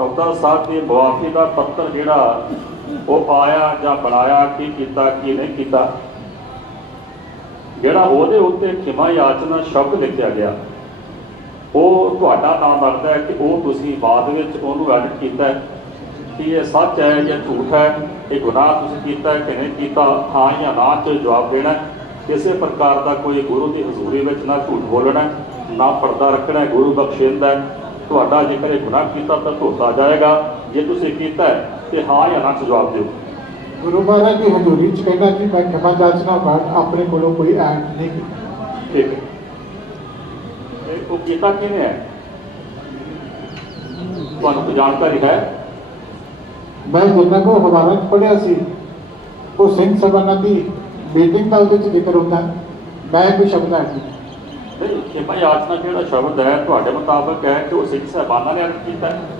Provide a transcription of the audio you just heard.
ਸੌਦਾ ਸਾਹਿਬ ਨੇ ਮੁਆਫੀ ਦਾ ਪੱਤਰ ਜਿਹੜਾ ਉਹ ਪਾਇਆ ਜਾਂ ਬਣਾਇਆ, ਕੀ ਕੀਤਾ, ਕੀ ਨਹੀਂ ਕੀਤਾ, ਜਿਹੜਾ ਉਹਦੇ ਉੱਤੇ ਖਿਮਾ ਯਾਚਨਾ ਸ਼ਬਦ ਲਿਖਿਆ ਗਿਆ। ਉਹ ਤੁਹਾਡਾ ਨਾਮ ਬਣਦਾ ਹੈ ਕਿ ਉਹ ਤੁਸੀਂ ਬਾਅਦ ਵਿੱਚ ਉਹਨੂੰ ਐਡਿਟ ਕੀਤਾ ਕਿ ਇਹ ਸੱਚ ਹੈ ਜਾਂ ਝੂਠ ਹੈ, ਇਹ ਗੁਨਾਹ ਤੁਸੀਂ ਕੀਤਾ ਕਿ ਨਹੀਂ ਕੀਤਾ, ਹਾਂ ਜਾਂ ਨਾ ਚ ਜਵਾਬ ਦੇਣਾ ਕਿਸੇ ਪ੍ਰਕਾਰ ਦਾ ਕੋਈ ਗੁਰੂ ਦੀ ਹਜ਼ੂਰੀ ਵਿੱਚ ਨਾ ਝੂਠ ਬੋਲਣਾ ਨਾ ਪਰਦਾ ਰੱਖਣਾ ਗੁਰੂ ਬਖਸ਼ਿੰਦਾ ਤੁਹਾਡਾ ਜੇਕਰ ਇਹ ਗੁਨਾਹ ਕੀਤਾ ਤਾਂ ਧੋਤਾ ਜਾਏਗਾ। ਜੇ ਤੁਸੀਂ ਕੀਤਾ ਹੈ ਤੇ ਹਾਂ ਜਾਂ ਨਾ ਜਵਾਬ ਦਿਓ। ਗੁਰੂ ਮਹਾਰਾਜ ਦੀ ਹਜ਼ੂਰੀ ਚ ਕਹਿੰਦਾ ਕਿ ਮੈਂ ਖਿਮਾ ਜਾਚਨਾ ਬਾਅਦ ਆਪਣੇ ਕੋਲੋਂ ਕੋਈ ਐਕਟ ਨਹੀਂ ਕੀਤਾ। ਠੀਕ ਇਹ ਉਹ ਕੀਤਾ ਕਿਹਨੇ ਹੈ? ਤੁਹਾਨੂੰ ਜਾਣਕਾਰੀ ਹੈ? ਮੈਂ ਜਿੰਨਾ ਕੋ ਹਵਾਲਾ ਪੜਿਆ ਸੀ। ਉਹ ਸਿੰਘ ਸਭਾ ਦੀ ਮੀਟਿੰਗ ਦਾ ਉਹਦੇ ਚ ਜ਼ਿਕਰ ਹੁੰਦਾ। ਮੈਂ ਕੋਈ ਸ਼ਬਦ ਐਡ ਨਹੀਂ। ਨਹੀਂ, ਖੇਮਾ ਯਾਚਨਾ ਜਿਹੜਾ ਸ਼ਬਦ ਹੈ, ਤੁਹਾਡੇ ਮੁਤਾਬਕ ਹੈ ਕਿ ਉਹ ਸਿੱਖ ਸਾਹਿਬਾਨਾਂ ਨੇ ਅਰਥ ਕੀਤਾ। ਹੈ